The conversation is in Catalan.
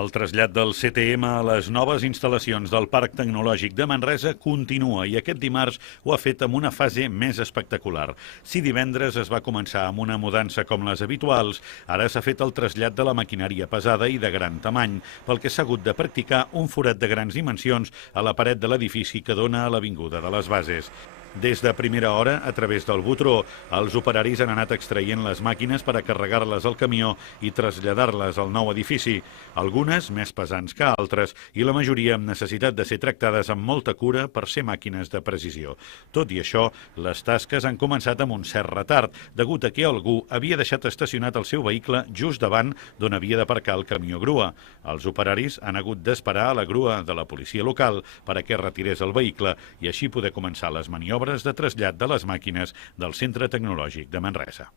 El trasllat del CTM a les noves instal·lacions del Parc Tecnològic de Manresa continua i aquest dimarts ho ha fet amb una fase més espectacular. Si divendres es va començar amb una mudança com les habituals, ara s'ha fet el trasllat de la maquinària pesada i de gran tamany, pel que s'ha hagut de practicar un forat de grans dimensions a la paret de l'edifici que dona a l'Avinguda de les Bases. Des de primera hora, a través del Botró, els operaris han anat extraient les màquines per a carregar-les al camió i traslladar-les al nou edifici, algunes més pesants que altres i la majoria amb necessitat de ser tractades amb molta cura per ser màquines de precisió. Tot i això, les tasques han començat amb un cert retard, degut a que algú havia deixat estacionat el seu vehicle just davant d'on havia d'aparcar el camió grua. Els operaris han hagut d'esperar a la grua de la policia local per a que retirés el vehicle i així poder començar les maniobres de trasllat de les màquines del Centre Tecnològic de Manresa.